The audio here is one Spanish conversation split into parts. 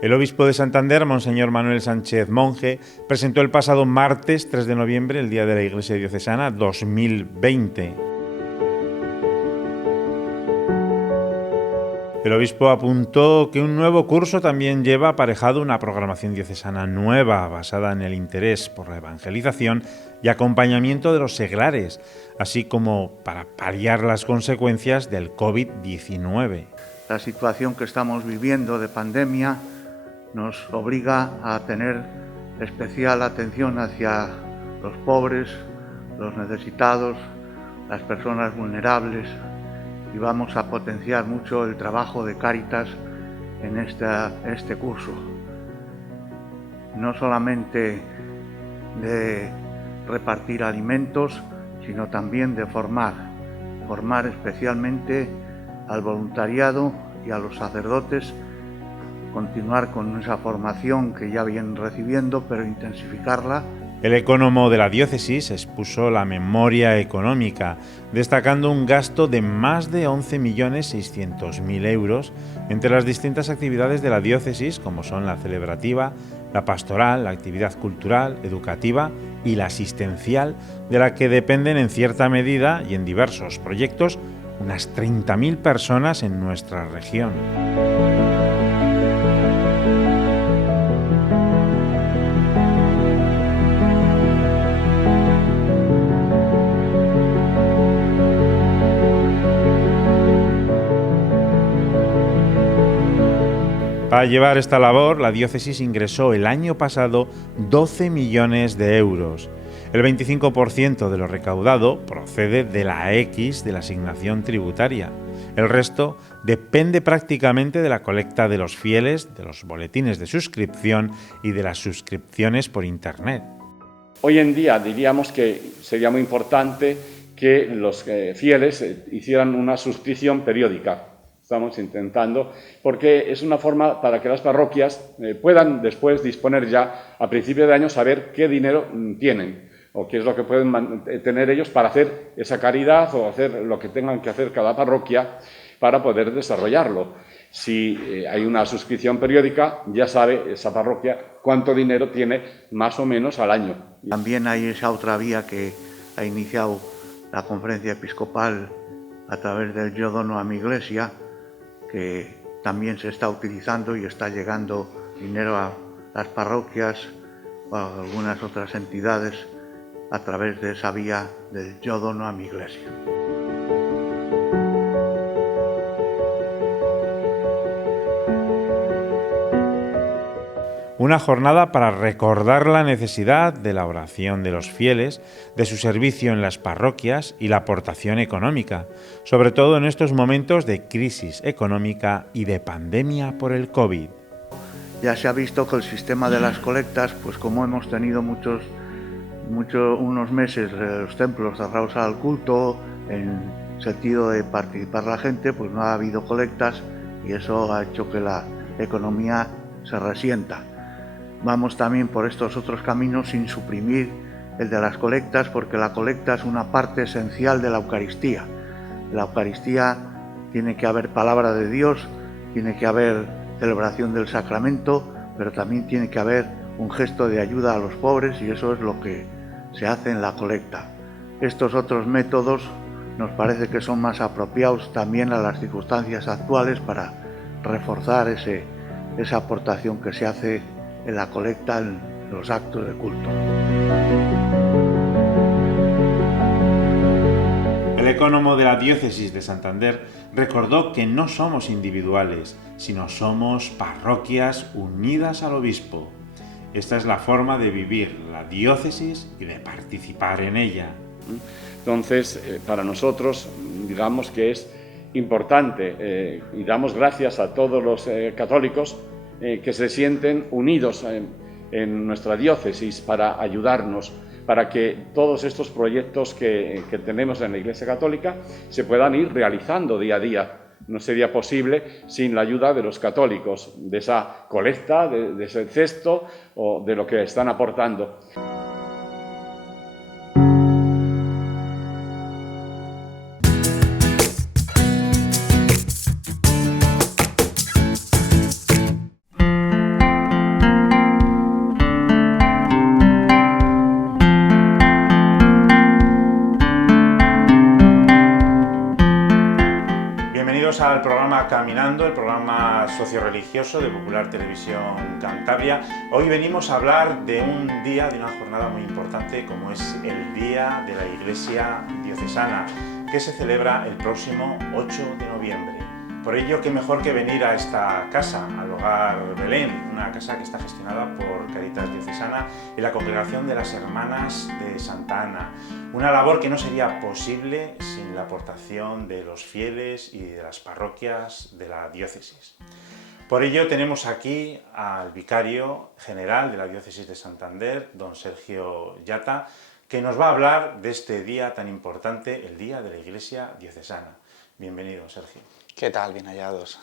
El obispo de Santander, Monseñor Manuel Sánchez Monje, presentó el pasado martes 3 de noviembre el Día de la Iglesia Diocesana 2020. El obispo apuntó que un nuevo curso también lleva aparejado una programación diocesana nueva basada en el interés por la evangelización y acompañamiento de los seglares, así como para paliar las consecuencias del COVID-19. La situación que estamos viviendo de pandemia nos obliga a tener especial atención hacia los pobres, los necesitados, las personas vulnerables, y vamos a potenciar mucho el trabajo de Cáritas en este curso. No solamente de repartir alimentos, sino también de formar especialmente al voluntariado y a los sacerdotes, continuar con esa formación que ya vienen recibiendo, pero intensificarla. El ecónomo de la diócesis expuso la memoria económica, destacando un gasto de más de 11.600.000 euros entre las distintas actividades de la diócesis, como son la celebrativa, la pastoral, la actividad cultural, educativa y la asistencial, de la que dependen en cierta medida y en diversos proyectos unas 30.000 personas en nuestra región. Para llevar esta labor, la diócesis ingresó el año pasado 12 millones de euros. El 25% de lo recaudado procede de la X de la asignación tributaria. El resto depende prácticamente de la colecta de los fieles, de los boletines de suscripción y de las suscripciones por Internet. Hoy en día diríamos que sería muy importante que los fieles hicieran una suscripción periódica. Estamos intentando, porque es una forma para que las parroquias puedan después disponer ya a principio de año, saber qué dinero tienen o qué es lo que pueden tener ellos para hacer esa caridad o hacer lo que tengan que hacer cada parroquia para poder desarrollarlo. Si hay una suscripción periódica, ya sabe esa parroquia cuánto dinero tiene más o menos al año. También hay esa otra vía que ha iniciado la Conferencia Episcopal a través del Yo dono a mi iglesia, que también se está utilizando y está llegando dinero a las parroquias o a algunas otras entidades a través de esa vía del Yo dono a mi iglesia. Una jornada para recordar la necesidad de la oración de los fieles, de su servicio en las parroquias y la aportación económica, sobre todo en estos momentos de crisis económica y de pandemia por el COVID. Ya se ha visto que el sistema de las colectas, pues como hemos tenido unos meses los templos cerrados al culto, en sentido de participar la gente, pues no ha habido colectas y eso ha hecho que la economía se resienta. Vamos también por estos otros caminos sin suprimir el de las colectas, porque la colecta es una parte esencial de la Eucaristía. En la Eucaristía tiene que haber palabra de Dios, tiene que haber celebración del sacramento, pero también tiene que haber un gesto de ayuda a los pobres y eso es lo que se hace en la colecta. Estos otros métodos nos parece que son más apropiados también a las circunstancias actuales para reforzar esa aportación que se hace en la colecta en los actos de culto. El ecónomo de la diócesis de Santander recordó que no somos individuales, sino somos parroquias unidas al obispo. Esta es la forma de vivir la diócesis y de participar en ella. Entonces, para nosotros, digamos que es importante y damos gracias a todos los católicos que se sienten unidos en nuestra diócesis para ayudarnos, para que todos estos proyectos que tenemos en la Iglesia Católica se puedan ir realizando día a día. No sería posible sin la ayuda de los católicos, de esa colecta, de ese cesto o de lo que están aportando. Caminando, el programa socioreligioso de Popular Televisión Cantabria. Hoy venimos a hablar de un día, de una jornada muy importante como es el Día de la Iglesia Diocesana, que se celebra el próximo 8 de noviembre. Por ello, qué mejor que venir a esta casa, al Hogar Belén, una casa que está gestionada por Cáritas Diocesana y la Congregación de las Hermanas de Santa Ana. Una labor que no sería posible sin la aportación de los fieles y de las parroquias de la diócesis. Por ello tenemos aquí al vicario general de la diócesis de Santander, don Sergio Yata, que nos va a hablar de este día tan importante, el Día de la Iglesia Diocesana. Bienvenido, Sergio. ¿Qué tal? Bien hallados.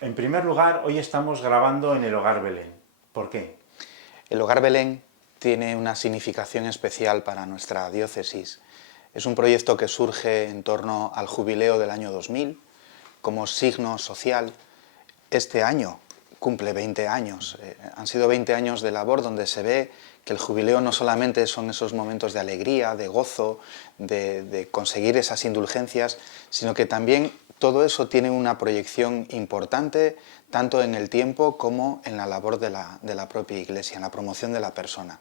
En primer lugar, hoy estamos grabando en el Hogar Belén. ¿Por qué? El Hogar Belén tiene una significación especial para nuestra diócesis. Es un proyecto que surge en torno al jubileo del año 2000 como signo social. Este año cumple 20 años. Han sido 20 años de labor donde se ve que el jubileo no solamente son esos momentos de alegría, de gozo, de conseguir esas indulgencias, sino que también todo eso tiene una proyección importante tanto en el tiempo como en la labor de la propia Iglesia, en la promoción de la persona.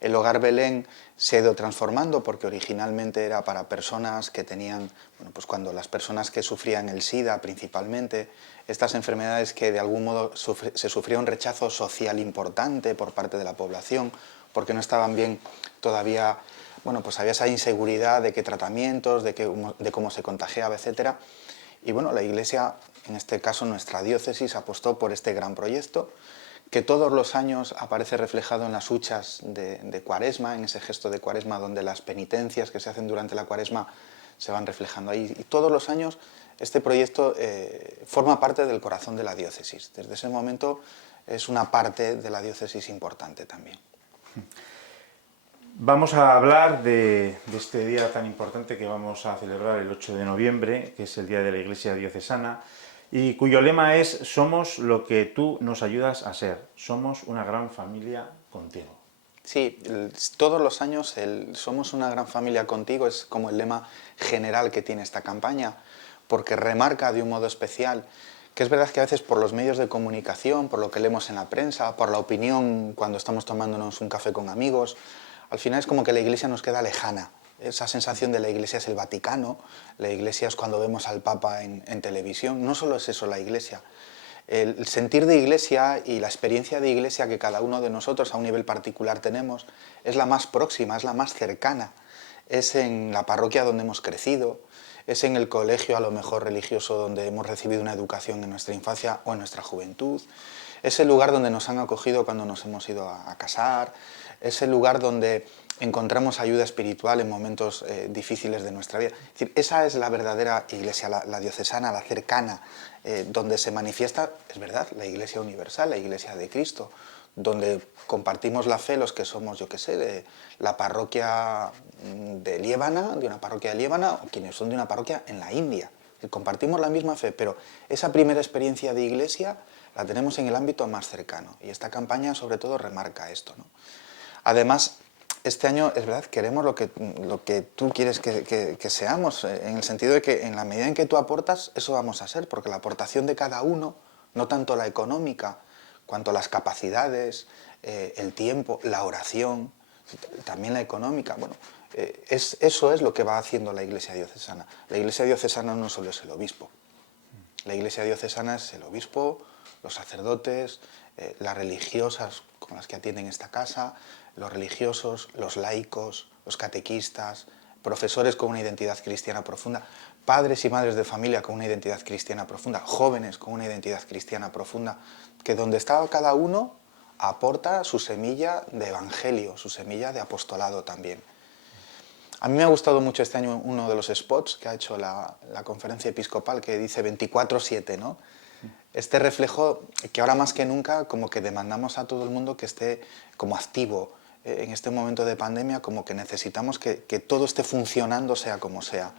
El Hogar Belén se ha ido transformando porque originalmente era para personas que tenían, pues cuando las personas que sufrían el SIDA principalmente, estas enfermedades que de algún modo se sufría un rechazo social importante por parte de la población porque no estaban bien todavía, pues había esa inseguridad de qué tratamientos, de cómo se contagiaba, etc. Y la Iglesia, en este caso nuestra diócesis, apostó por este gran proyecto que todos los años aparece reflejado en las huchas de Cuaresma, en ese gesto de Cuaresma donde las penitencias que se hacen durante la Cuaresma se van reflejando ahí. Y todos los años este proyecto forma parte del corazón de la diócesis. Desde ese momento es una parte de la diócesis importante también. Vamos a hablar de este día tan importante que vamos a celebrar el 8 de noviembre, que es el Día de la Iglesia Diocesana, y cuyo lema es «Somos lo que tú nos ayudas a ser, somos una gran familia contigo». Sí, todos los años el «Somos una gran familia contigo» es como el lema general que tiene esta campaña, porque remarca de un modo especial que es verdad que a veces por los medios de comunicación, por lo que leemos en la prensa, por la opinión cuando estamos tomándonos un café con amigos, al final es como que la Iglesia nos queda lejana. Esa sensación de la Iglesia es el Vaticano, la Iglesia es cuando vemos al Papa en televisión. No solo es eso la Iglesia. El sentir de Iglesia y la experiencia de Iglesia que cada uno de nosotros a un nivel particular tenemos es la más próxima, es la más cercana. Es en la parroquia donde hemos crecido, es en el colegio a lo mejor religioso donde hemos recibido una educación en nuestra infancia o en nuestra juventud, es el lugar donde nos han acogido cuando nos hemos ido a casar, es el lugar donde encontramos ayuda espiritual en momentos difíciles de nuestra vida. Es decir, esa es la verdadera Iglesia, la diocesana, la cercana, donde se manifiesta, es verdad, la Iglesia universal, la Iglesia de Cristo, donde compartimos la fe los que somos, de la parroquia de Liébana, de una parroquia de Liébana, o quienes son de una parroquia en la India. Compartimos la misma fe, pero esa primera experiencia de Iglesia la tenemos en el ámbito más cercano, y esta campaña sobre todo remarca esto, ¿no? Además, este año, es verdad, queremos lo que tú quieres que seamos, en el sentido de que en la medida en que tú aportas, eso vamos a ser, porque la aportación de cada uno, no tanto la económica, cuanto las capacidades, el tiempo, la oración, también la económica, eso es lo que va haciendo la Iglesia diocesana. La Iglesia diocesana no solo es el obispo, la Iglesia diocesana es el obispo, los sacerdotes, las religiosas con las que atienden esta casa, los religiosos, los laicos, los catequistas, profesores con una identidad cristiana profunda, padres y madres de familia con una identidad cristiana profunda, jóvenes con una identidad cristiana profunda, que donde está cada uno aporta su semilla de evangelio, su semilla de apostolado también. A mí me ha gustado mucho este año uno de los spots que ha hecho la conferencia episcopal que dice 24/7, ¿no? Este reflejo que ahora más que nunca como que demandamos a todo el mundo que esté como activo en este momento de pandemia, como que necesitamos que todo esté funcionando sea como sea.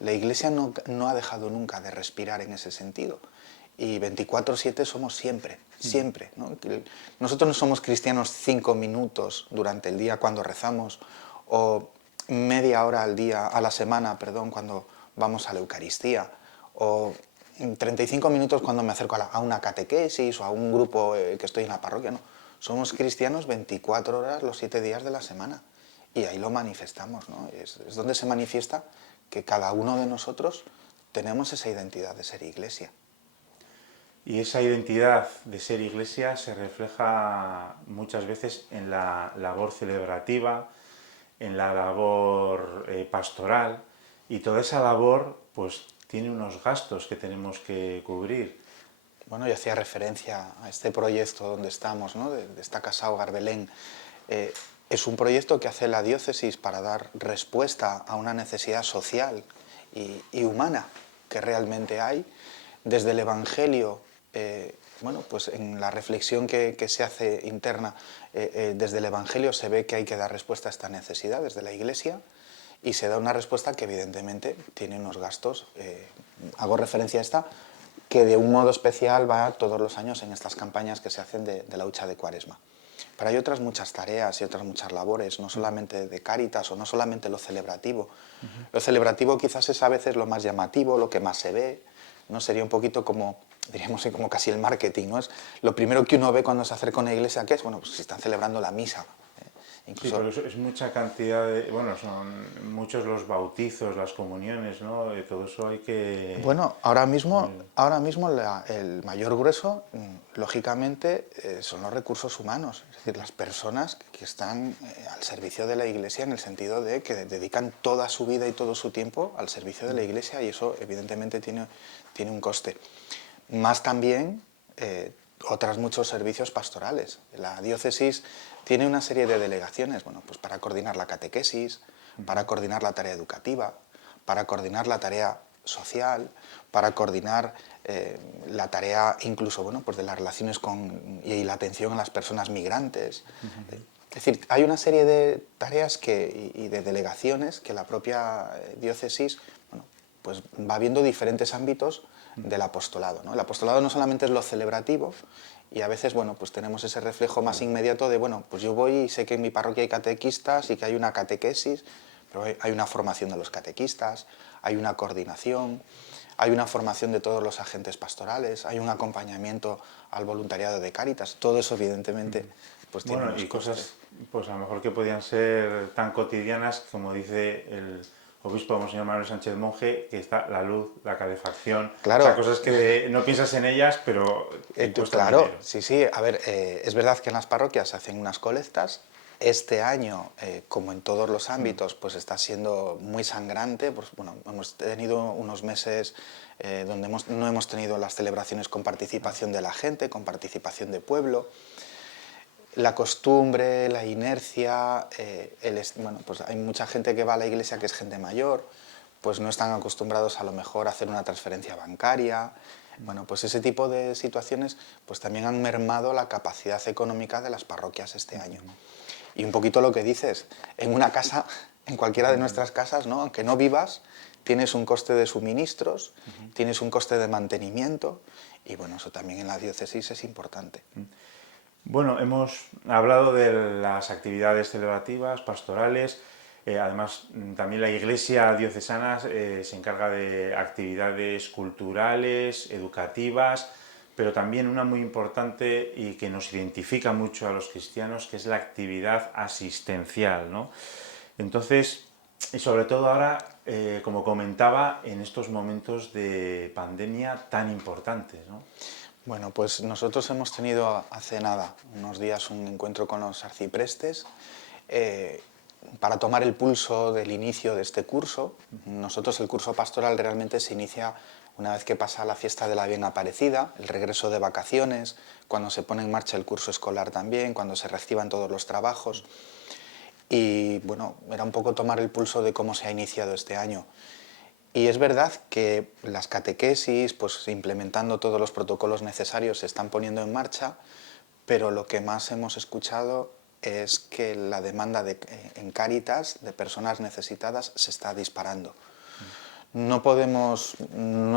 La Iglesia no ha dejado nunca de respirar en ese sentido. Y 24/7 somos siempre, siempre, ¿no? Nosotros no somos cristianos 5 minutos durante el día cuando rezamos, o media hora al día, a la semana, perdón, cuando vamos a la Eucaristía, o 35 minutos cuando me acerco a una catequesis o a un grupo que estoy en la parroquia, no. Somos cristianos 24 horas los 7 días de la semana y ahí lo manifestamos, ¿no? Es donde se manifiesta que cada uno de nosotros tenemos esa identidad de ser iglesia. Y esa identidad de ser iglesia se refleja muchas veces en la labor celebrativa, en la labor pastoral, y toda esa labor pues tiene unos gastos que tenemos que cubrir. Bueno, yo hacía referencia a este proyecto donde estamos, ¿no? de esta Casa Hogar Belén. Es un proyecto que hace la diócesis para dar respuesta a una necesidad social y humana que realmente hay. Desde el Evangelio, bueno, pues en la reflexión que se hace interna, desde el Evangelio se ve que hay que dar respuesta a esta necesidad desde la Iglesia y se da una respuesta que evidentemente tiene unos gastos. Hago referencia a esta, que de un modo especial va todos los años en estas campañas que se hacen de la hucha de Cuaresma. Pero hay otras muchas tareas y otras muchas labores, no solamente de Cáritas o no solamente lo celebrativo. Lo celebrativo quizás es a veces lo más llamativo, lo que más se ve, ¿no? Sería un poquito como, diríamos, como casi el marketing, ¿no? Es lo primero que uno ve cuando se acerca a una iglesia, ¿qué es? Bueno, pues si están celebrando la misa. Incluso... Sí, pero es mucha cantidad de... Bueno, son muchos los bautizos, las comuniones, ¿no? Todo eso hay que... Bueno, ahora mismo el mayor grueso, lógicamente, son los recursos humanos, es decir, las personas que están al servicio de la Iglesia en el sentido de que dedican toda su vida y todo su tiempo al servicio de la Iglesia y eso evidentemente tiene un coste. Más también otros muchos servicios pastorales. La diócesis tiene una serie de delegaciones, bueno, pues para coordinar la catequesis, para coordinar la tarea educativa, para coordinar la tarea social, para coordinar la tarea incluso, bueno, pues de las relaciones y la atención a las personas migrantes. Es decir, hay una serie de tareas y de delegaciones que la propia diócesis, bueno, pues va viendo diferentes ámbitos del apostolado, ¿no? El apostolado no solamente es lo celebrativo y a veces, bueno, pues tenemos ese reflejo más inmediato de, bueno, pues yo voy y sé que en mi parroquia hay catequistas y que hay una catequesis, pero hay una formación de los catequistas, hay una coordinación, hay una formación de todos los agentes pastorales, hay un acompañamiento al voluntariado de Cáritas, todo eso evidentemente pues tiene bueno, unos y costes. cosas pues a lo mejor que podían ser tan cotidianas como dice el obispo Monseñor Manuel Sánchez Monje, que está la luz, la calefacción, Claro. O sea, cosas que no piensas en ellas, pero que cuestan claro, dinero. sí, a ver, es verdad que en las parroquias se hacen unas colectas. Este año, como en todos los ámbitos, pues está siendo muy sangrante. Pues, bueno, hemos tenido unos meses donde no hemos tenido las celebraciones con participación de la gente, con participación de pueblo. La costumbre, la inercia, bueno, pues hay mucha gente que va a la iglesia que es gente mayor, pues no están acostumbrados a lo mejor a hacer una transferencia bancaria. Bueno, pues ese tipo de situaciones pues también han mermado la capacidad económica de las parroquias este año. Y un poquito lo que dices, en una casa, en cualquiera de nuestras casas, ¿no? Aunque no vivas, tienes un coste de suministros, tienes un coste de mantenimiento y bueno, eso también en la diócesis es importante. Bueno, hemos hablado de las actividades celebrativas, pastorales, además también la Iglesia diocesana se encarga de actividades culturales, educativas, pero también una muy importante y que nos identifica mucho a los cristianos, que es la actividad asistencial, ¿no? Entonces, y sobre todo ahora, como comentaba, en estos momentos de pandemia tan importantes, ¿no? Bueno, pues nosotros hemos tenido hace nada, unos días, un encuentro con los arciprestes para tomar el pulso del inicio de este curso. Nosotros el curso pastoral realmente se inicia una vez que pasa la fiesta de la Bien Aparecida, el regreso de vacaciones, cuando se pone en marcha el curso escolar también, cuando se reactivan todos los trabajos. Y bueno, era un poco tomar el pulso de cómo se ha iniciado este año. Y es verdad que las catequesis, pues implementando todos los protocolos necesarios, se están poniendo en marcha, pero lo que más hemos escuchado es que la demanda en Cáritas de personas necesitadas se está disparando. No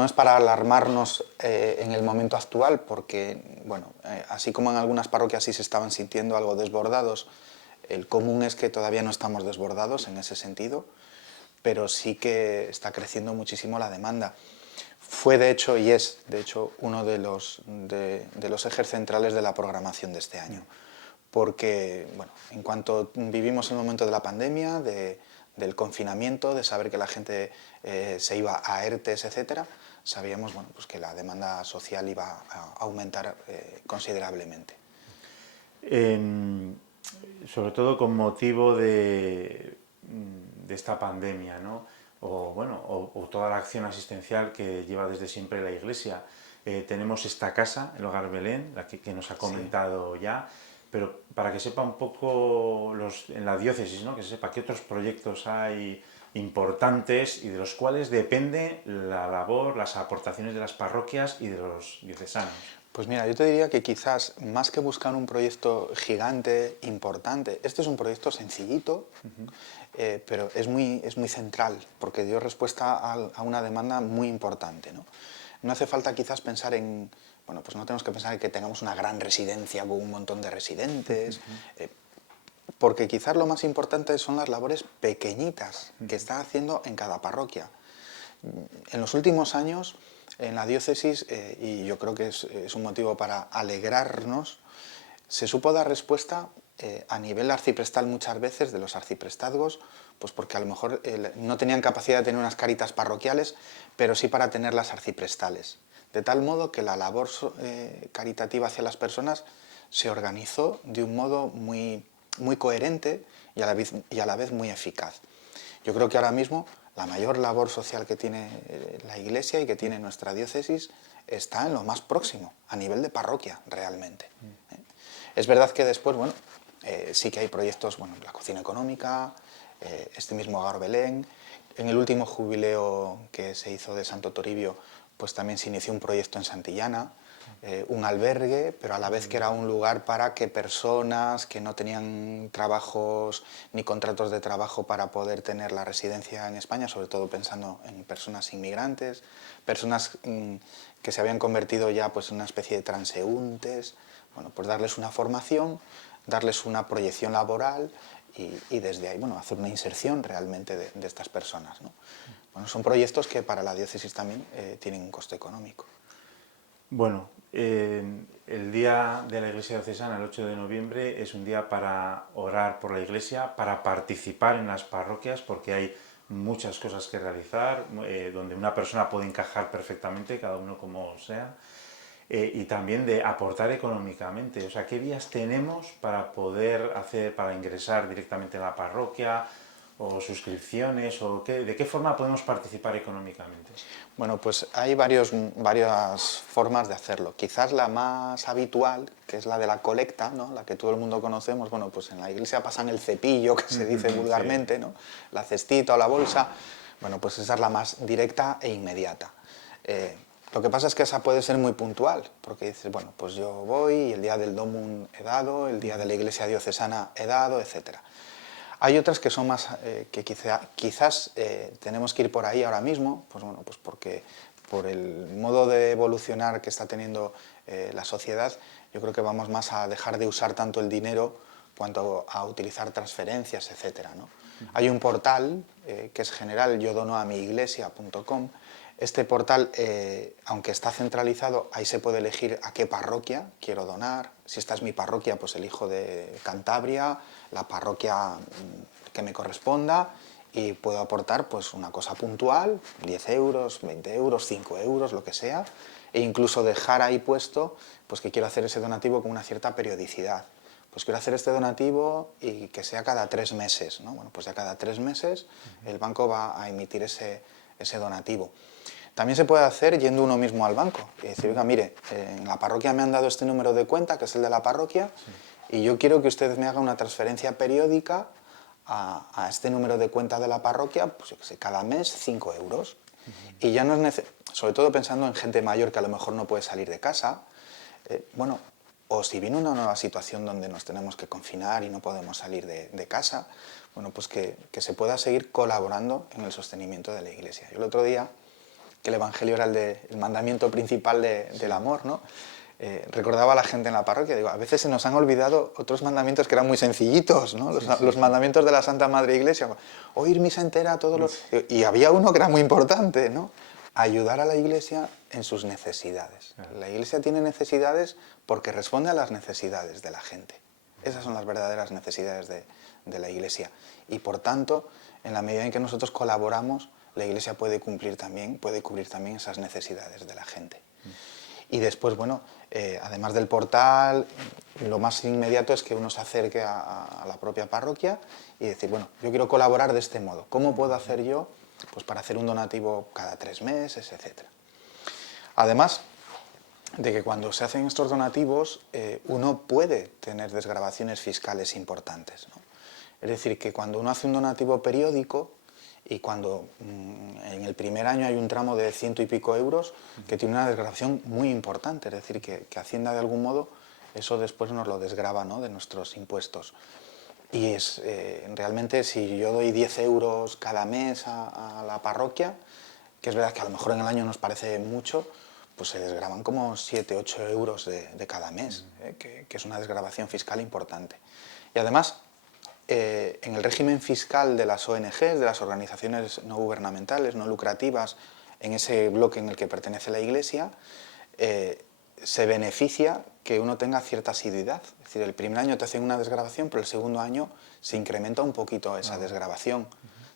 es para alarmarnos en el momento actual, porque, bueno, así como en algunas parroquias sí se estaban sintiendo algo desbordados, el común es que todavía no estamos desbordados en ese sentido, pero sí que está creciendo muchísimo la demanda. fue de hecho y es de hecho uno de los ejes centrales de la programación de este año. Porque, bueno, en cuanto vivimos el momento de la pandemia, del confinamiento, de saber que la gente se iba a ERTES, etcétera, sabíamos, bueno, pues que la demanda social iba a aumentar considerablemente. Sobre todo con motivo de esta pandemia, ¿no? O toda la acción asistencial que lleva desde siempre la Iglesia. Tenemos esta casa, el Hogar Belén, la que nos ha comentado ya, pero para que sepa un poco en la diócesis, ¿no? Que se sepa qué otros proyectos hay importantes y de los cuales depende la labor, las aportaciones de las parroquias y de los diocesanos. Pues mira, yo te diría que quizás más que buscar un proyecto gigante, importante, este es un proyecto sencillito, pero es muy central, porque dio respuesta a una demanda muy importante, ¿no? No hace falta quizás pensar en, bueno, pues no tenemos que pensar en que tengamos una gran residencia con un montón de residentes, porque quizás lo más importante son las labores pequeñitas que está haciendo en cada parroquia. En los últimos años, en la diócesis, y yo creo que es un motivo para alegrarnos, se supo dar respuesta a nivel arciprestal muchas veces de los arciprestazgos, pues porque a lo mejor no tenían capacidad de tener unas caritas parroquiales, pero sí para tener las arciprestales. De tal modo que la labor caritativa hacia las personas se organizó de un modo muy coherente y a la vez muy eficaz. Yo creo que ahora mismo la mayor labor social que tiene la Iglesia y que tiene nuestra diócesis está en lo más próximo, a nivel de parroquia, realmente. Es verdad que después, bueno, sí que hay proyectos, bueno, la cocina económica, este mismo Hogar Belén. En el último jubileo que se hizo de Santo Toribio, pues también se inició un proyecto en Santillana, un albergue, pero a la vez que era un lugar para que personas que no tenían trabajos ni contratos de trabajo para poder tener la residencia en España, sobre todo pensando en personas inmigrantes, personas que se habían convertido ya pues en una especie de transeúntes, bueno, pues darles una formación, darles una proyección laboral y desde ahí, bueno, hacer una inserción realmente de estas personas, ¿no? Bueno, son proyectos que para la diócesis también tienen un coste económico. Bueno, el día de la Iglesia Diocesana, el 8 de noviembre, es un día para orar por la Iglesia, para participar en las parroquias, porque hay muchas cosas que realizar, donde una persona puede encajar perfectamente, cada uno como sea, y también de aportar económicamente. O sea, ¿qué vías tenemos para poder para ingresar directamente en la parroquia, o suscripciones, o de qué forma podemos participar económicamente? Bueno, pues hay varias formas de hacerlo. Quizás la más habitual, que es la de la colecta, ¿no? La que todo el mundo conocemos, bueno, pues en la iglesia pasan el cepillo, que se dice vulgarmente, ¿no? La cestita o la bolsa, bueno, pues esa es la más directa e inmediata. Lo que pasa es que esa puede ser muy puntual, porque dices, bueno, pues yo voy y el día del Domum he dado, el día de la iglesia diocesana he dado, etcétera. Hay otras que son más, que quizás tenemos que ir por ahí ahora mismo, pues bueno, pues porque por el modo de evolucionar que está teniendo la sociedad, yo creo que vamos más a dejar de usar tanto el dinero cuanto a utilizar transferencias, etcétera, ¿no? Hay un portal que es general, yodonoamiiglesia.com. Este portal, aunque está centralizado, ahí se puede elegir a qué parroquia quiero donar. Si esta es mi parroquia, pues elijo de Cantabria, la parroquia que me corresponda, y puedo aportar pues una cosa puntual, 10 euros, 20 euros, 5 euros, lo que sea, e incluso dejar ahí puesto pues que quiero hacer ese donativo con una cierta periodicidad. Pues quiero hacer este donativo y que sea cada 3 meses, ¿no? Bueno, pues ya cada 3 meses el banco va a emitir ese donativo. También se puede hacer yendo uno mismo al banco y decir, oiga, mire, en la parroquia me han dado este número de cuenta, que es el de la parroquia, y yo quiero que usted me haga una transferencia periódica a este número de cuenta de la parroquia, pues yo qué sé, cada mes 5 euros. Y ya no es necesario, sobre todo pensando en gente mayor que a lo mejor no puede salir de casa, bueno, o si viene una nueva situación donde nos tenemos que confinar y no podemos salir de casa, bueno, pues que se pueda seguir colaborando en el sostenimiento de la Iglesia. Yo el otro día, que el Evangelio era el mandamiento principal del amor, ¿no? Recordaba a la gente en la parroquia, digo, a veces se nos han olvidado otros mandamientos que eran muy sencillitos, ¿no? Los mandamientos de la Santa Madre Iglesia, oír misa entera, todos los... Y había uno que era muy importante, ¿no? ayudar a la Iglesia en sus necesidades. La Iglesia tiene necesidades porque responde a las necesidades de la gente. Esas son las verdaderas necesidades de la Iglesia. Y por tanto, en la medida en que nosotros colaboramos, la Iglesia puede cubrir también esas necesidades de la gente. Y después, bueno, además del portal, lo más inmediato es que uno se acerque a la propia parroquia y decir, bueno, yo quiero colaborar de este modo. ¿Cómo puedo hacer yo? Pues para hacer un donativo cada 3 meses, etc. Además de que cuando se hacen estos donativos, uno puede tener desgravaciones fiscales importantes, ¿no? Es decir, que cuando uno hace un donativo periódico y cuando en el primer año hay un tramo de 100 y pico euros que tiene una desgravación muy importante, es decir, que Hacienda de algún modo eso después nos lo desgrava, ¿no?, de nuestros impuestos. Y es realmente, si yo doy 10 euros cada mes a la parroquia, que es verdad que a lo mejor en el año nos parece mucho, pues se desgravan como 7, 8 euros de cada mes, que es una desgravación fiscal importante. Y además, en el régimen fiscal de las ONGs, de las organizaciones no gubernamentales, no lucrativas, en ese bloque en el que pertenece la Iglesia, se beneficia que uno tenga cierta asiduidad. Es decir, el primer año te hacen una desgravación, pero el segundo año se incrementa un poquito esa desgravación.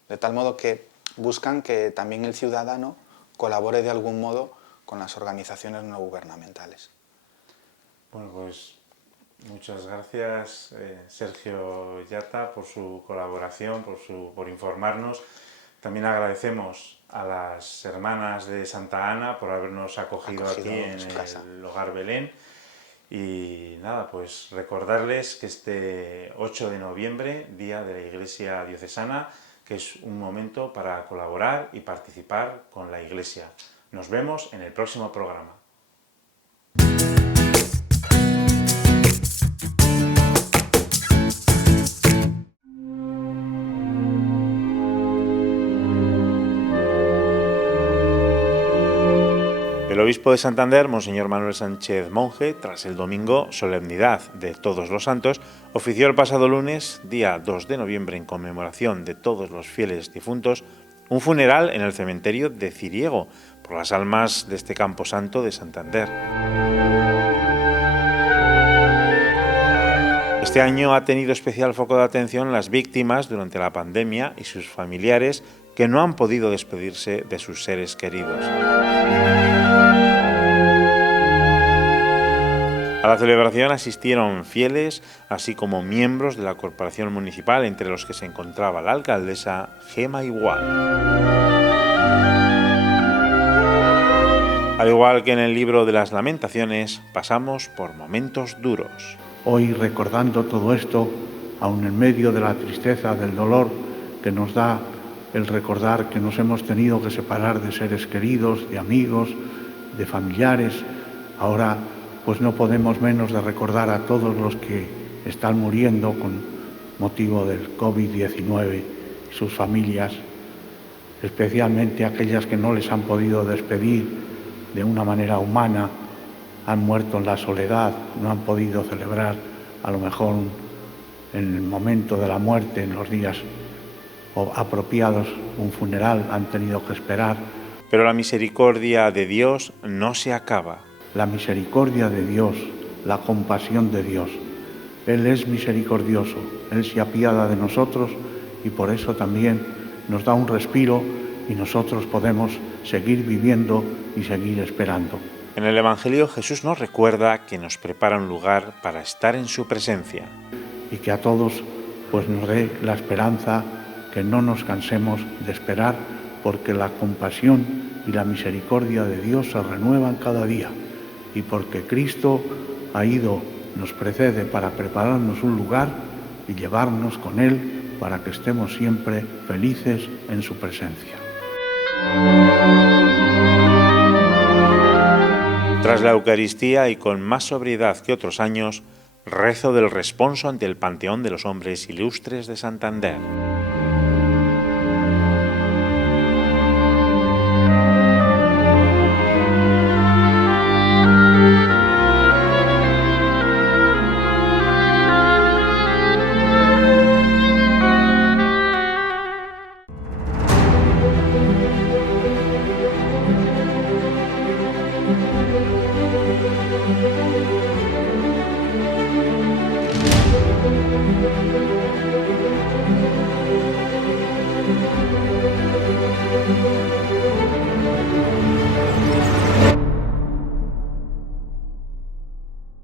De tal modo que buscan que también el ciudadano colabore de algún modo con las organizaciones no gubernamentales. Bueno, pues muchas gracias, Sergio Yata, por su colaboración, por informarnos. También agradecemos a las hermanas de Santa Ana por habernos acogido aquí en el Hogar Belén. Y nada, pues recordarles que este 8 de noviembre, Día de la Iglesia Diocesana, que es un momento para colaborar y participar con la Iglesia. Nos vemos en el próximo programa. El obispo de Santander, Monseñor Manuel Sánchez Monje, tras el domingo, solemnidad de Todos los Santos, ofició el pasado lunes, día 2 de noviembre, en conmemoración de todos los fieles difuntos, un funeral en el cementerio de Ciriego, por las almas de este camposanto de Santander. Este año ha tenido especial foco de atención las víctimas durante la pandemia y sus familiares que no han podido despedirse de sus seres queridos. A la celebración asistieron fieles, así como miembros de la corporación municipal, entre los que se encontraba la alcaldesa Gema Igual. Al igual que en el libro de las Lamentaciones, pasamos por momentos duros. Hoy, recordando todo esto, aun en medio de la tristeza, del dolor que nos da el recordar que nos hemos tenido que separar de seres queridos, de amigos, de familiares, ahora pues no podemos menos de recordar a todos los que están muriendo con motivo del COVID-19 y sus familias, especialmente aquellas que no les han podido despedir de una manera humana, han muerto en la soledad, no han podido celebrar a lo mejor en el momento de la muerte, en los días apropiados, un funeral, han tenido que esperar. Pero la misericordia de Dios no se acaba. La misericordia de Dios, la compasión de Dios. Él es misericordioso, Él se apiada de nosotros y por eso también nos da un respiro y nosotros podemos seguir viviendo y seguir esperando. En el Evangelio Jesús nos recuerda que nos prepara un lugar para estar en su presencia. Y que a todos pues nos dé la esperanza, que no nos cansemos de esperar, porque la compasión y la misericordia de Dios se renuevan cada día. Y porque Cristo nos precede para prepararnos un lugar y llevarnos con Él para que estemos siempre felices en su presencia. Tras la Eucaristía y con más sobriedad que otros años, rezo del responso ante el Panteón de los Hombres Ilustres de Santander.